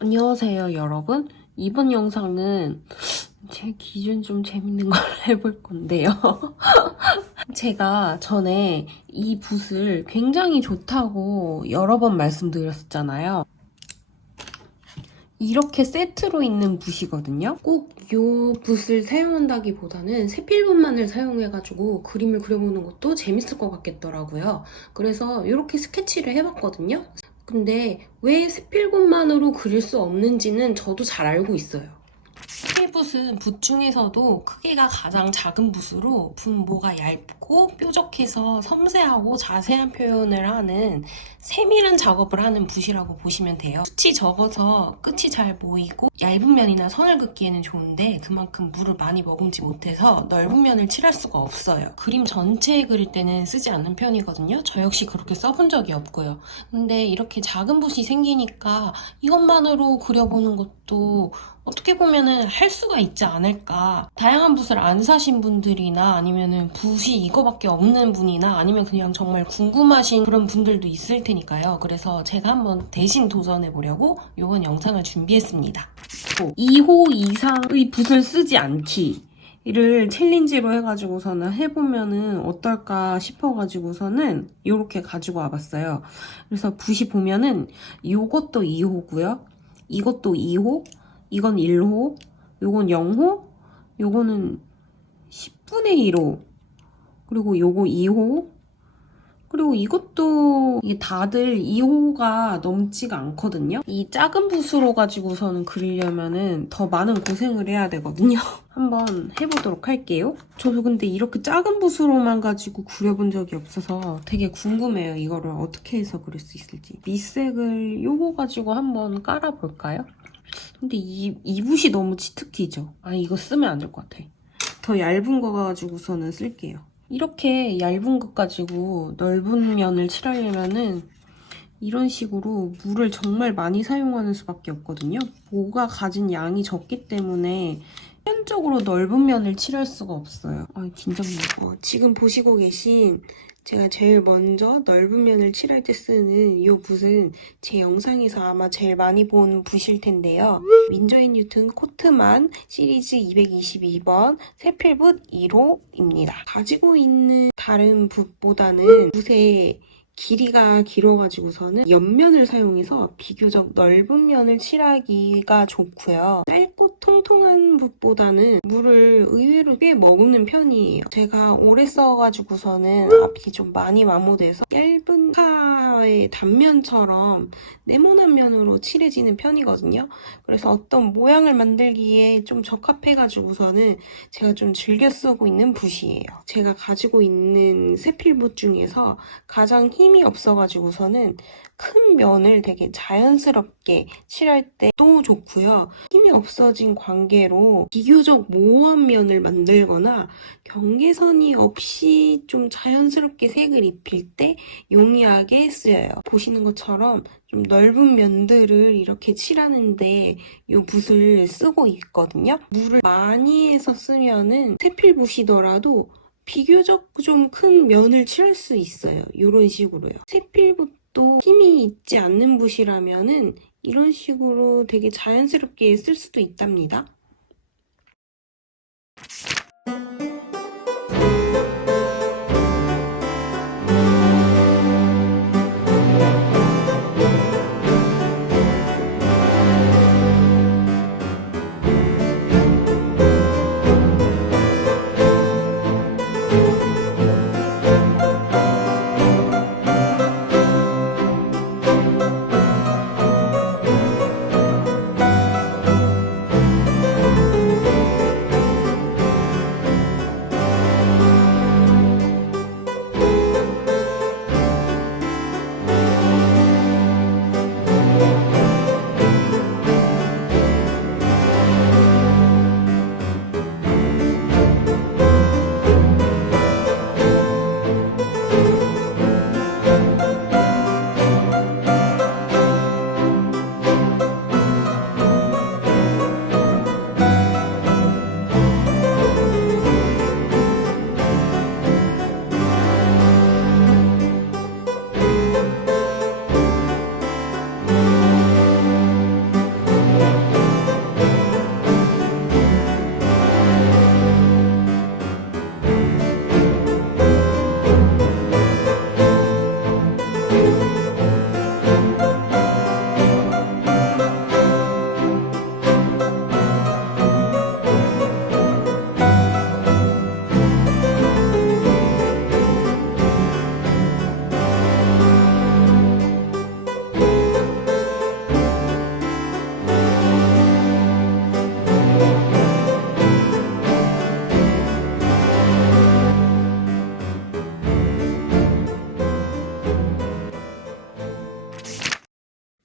안녕하세요, 여러분. 이번 영상은 제 기준 좀 재밌는 걸 해볼 건데요. 제가 전에 이 붓을 굉장히 좋다고 여러 번 말씀드렸었잖아요. 이렇게 세트로 있는 붓이거든요. 꼭 이 붓을 사용한다기보다는 세필붓만을 사용해가지고 그림을 그려보는 것도 재밌을 것 같겠더라고요. 그래서 이렇게 스케치를 해봤거든요. 근데 왜 세필붓만으로 그릴 수 없는지는 저도 잘 알고 있어요. 세필붓은 붓 중에서도 크기가 가장 작은 붓으로 분모가 얇고 뾰족해서 섬세하고 자세한 표현을 하는 세밀한 작업을 하는 붓이라고 보시면 돼요. 붓이 적어서 끝이 잘 보이고 얇은 면이나 선을 긋기에는 좋은데 그만큼 물을 많이 머금지 못해서 넓은 면을 칠할 수가 없어요. 그림 전체에 그릴 때는 쓰지 않는 편이거든요. 저 역시 그렇게 써본 적이 없고요. 근데 이렇게 작은 붓이 생기니까 이것만으로 그려보는 것도 어떻게 보면은 할 수가 있지 않을까. 다양한 붓을 안 사신 분들이나 아니면은 붓이 이거밖에 없는 분이나 아니면 그냥 정말 궁금하신 그런 분들도 있을 테니까요. 그래서 제가 한번 대신 도전해보려고 이번 영상을 준비했습니다. 2호 이상의 붓을 쓰지 않기를 챌린지로 해가지고서는 해보면은 어떨까 싶어가지고서는 이렇게 가지고 와봤어요. 그래서 붓이 보면은 요것도 2호고요. 이것도 2호, 이건 1호, 요건 0호, 요거는 10분의 1호, 그리고 요거 2호, 그리고 이것도 이게 다들 2호가 넘지가 않거든요. 이 작은 붓으로 가지고서는 그리려면은 더 많은 고생을 해야 되거든요. 한번 해보도록 할게요. 저도 근데 이렇게 작은 붓으로만 가지고 그려본 적이 없어서 되게 궁금해요. 이거를 어떻게 해서 그릴 수 있을지. 밑색을 요거 가지고 한번 깔아볼까요? 근데 이 붓이 너무 치트키죠. 아, 이거 쓰면 안 될 것 같아. 더 얇은 거 가지고서는 쓸게요. 이렇게 얇은 것 가지고 넓은 면을 칠하려면은 이런 식으로 물을 정말 많이 사용하는 수밖에 없거든요. 모가 가진 양이 적기 때문에 표면적으로 넓은 면을 칠할 수가 없어요. 아, 긴장돼요. 지금 보시고 계신 제가 제일 먼저 넓은 면을 칠할 때 쓰는 이 붓은 제 영상에서 아마 제일 많이 본 붓일 텐데요. 윈저앤 뉴튼 코트만 시리즈 222번 세필붓 1호입니다. 가지고 있는 다른 붓보다는 붓의 길이가 길어가지고서는 옆면을 사용해서 비교적 넓은 면을 칠하기가 좋고요. 짧고 통통한 붓보다는 물을 의외로 꽤 머금는 편이에요. 제가 오래 써가지고서는 앞이 좀 많이 마모돼서 얇은 카의 단면처럼 네모난 면으로 칠해지는 편이거든요. 그래서 어떤 모양을 만들기에 좀 적합해가지고서는 제가 좀 즐겨 쓰고 있는 붓이에요. 제가 가지고 있는 세필붓 중에서 가장 힘이 없어가지고서는 큰 면을 되게 자연스럽게 칠할 때도 좋고요. 힘이 없어진 관계로 비교적 모호한 면을 만들거나 경계선이 없이 좀 자연스럽게 색을 입힐 때 용이하게 쓰여요. 보시는 것처럼 좀 넓은 면들을 이렇게 칠하는데 이 붓을 쓰고 있거든요. 물을 많이 해서 쓰면은 세필붓이더라도 비교적 좀 큰 면을 칠할 수 있어요. 이런 식으로요. 세필붓도 힘이 있지 않는 붓이라면은 이런 식으로 되게 자연스럽게 쓸 수도 있답니다.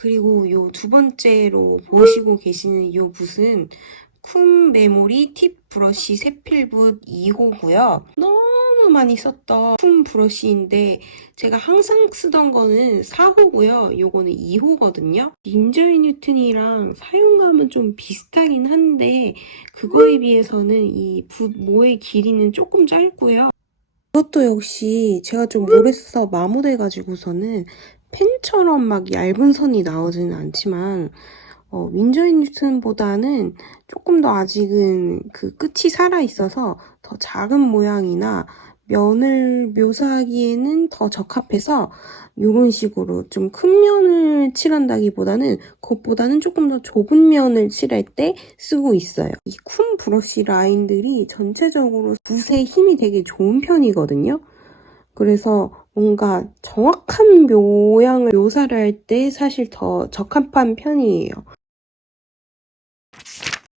그리고 요 두 번째로 보시고 계시는 요 붓은 쿰 메모리 팁 브러쉬 세필붓 2호고요. 너무 많이 썼던 쿰 브러쉬인데 제가 항상 쓰던 거는 4호고요. 요거는 2호거든요. 닌자 뉴튼이랑 사용감은 좀 비슷하긴 한데 그거에 비해서는 이 붓 모의 길이는 조금 짧고요. 이것도 역시 제가 좀 오래 써서 마모돼가지고서는 펜처럼 막 얇은 선이 나오지는 않지만 윈저이 뉴튼보다는 조금 더 아직은 그 끝이 살아있어서 더 작은 모양이나 면을 묘사하기에는 더 적합해서 이런 식으로 좀 큰 면을 칠한다기보다는 그것보다는 조금 더 좁은 면을 칠할 때 쓰고 있어요. 이 쿰 브러쉬 라인들이 전체적으로 붓의 힘이 되게 좋은 편이거든요. 그래서 뭔가 정확한 모양을 묘사를 할 때 사실 더 적합한 편이에요.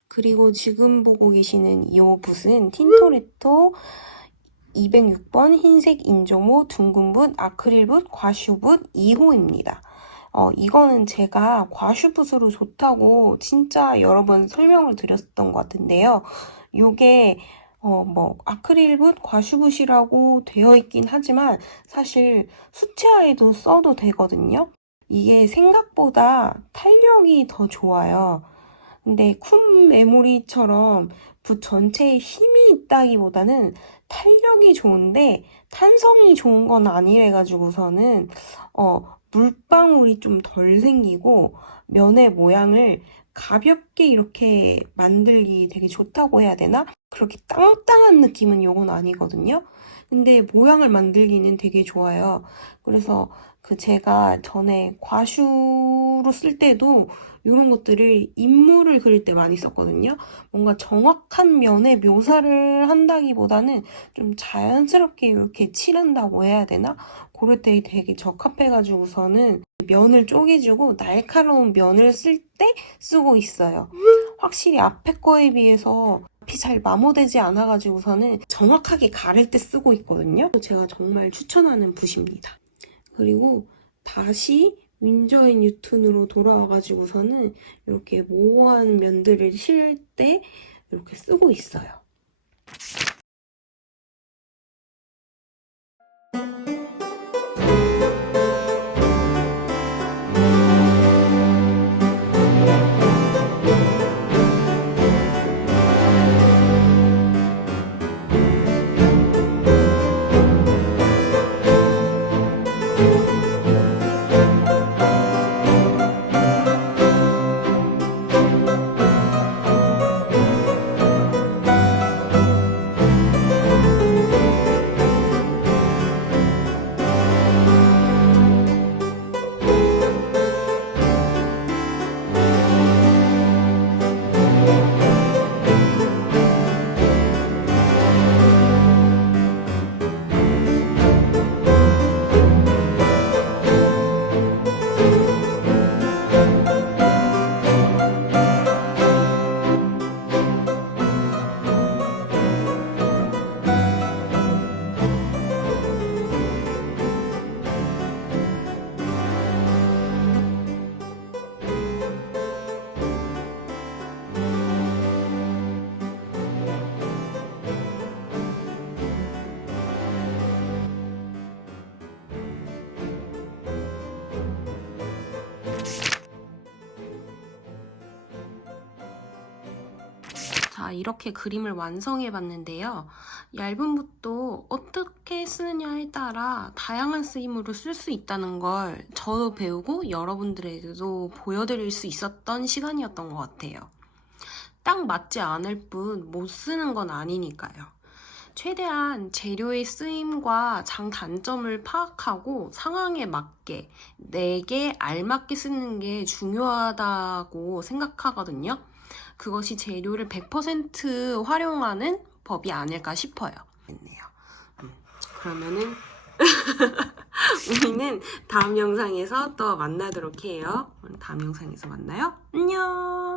그리고 지금 보고 계시는 이 붓은 틴토레토 206번 흰색 인조모 둥근 붓 아크릴 붓 과슈 붓 2호입니다. 이거는 제가 과슈 붓으로 좋다고 진짜 여러 번 설명을 드렸던 것 같은데요. 요게 뭐 아크릴 붓 과슈 붓이라고 되어 있긴 하지만 사실 수채화에도 써도 되거든요. 이게 생각보다 탄력이 더 좋아요. 근데 쿰 메모리처럼 붓 전체에 힘이 있다기보다는 탄력이 좋은데 탄성이 좋은 건 아니래가지고서는 물방울이 좀 덜 생기고 면의 모양을 가볍게 이렇게 만들기 되게 좋다고 해야 되나? 그렇게 땅땅한 느낌은 요건 아니거든요. 근데 모양을 만들기는 되게 좋아요. 그래서 제가 전에 과슈로 쓸 때도 이런 것들을 인물을 그릴 때 많이 썼거든요. 뭔가 정확한 면의 묘사를 한다기보다는 좀 자연스럽게 이렇게 칠한다고 해야 되나? 그럴 때 되게 적합해가지고서는 면을 쪼개주고 날카로운 면을 쓸 때 쓰고 있어요. 확실히 앞에 거에 비해서 앞이 잘 마모되지 않아가지고서는 정확하게 가릴 때 쓰고 있거든요. 제가 정말 추천하는 붓입니다. 그리고 다시 윈저이 뉴튼으로 돌아와가지고서는 이렇게 모호한 면들을 칠 때 이렇게 쓰고 있어요. 자, 이렇게 그림을 완성해 봤는데요. 얇은 붓도 어떻게 쓰느냐에 따라 다양한 쓰임으로 쓸 수 있다는 걸 저도 배우고 여러분들에게도 보여드릴 수 있었던 시간이었던 것 같아요. 딱 맞지 않을 뿐 못 쓰는 건 아니니까요. 최대한 재료의 쓰임과 장단점을 파악하고 상황에 맞게 내게 알맞게 쓰는 게 중요하다고 생각하거든요. 그것이 재료를 100% 활용하는 법이 아닐까 싶어요. 그러면은 우리는 다음 영상에서 또 만나도록 해요. 다음 영상에서 만나요. 안녕.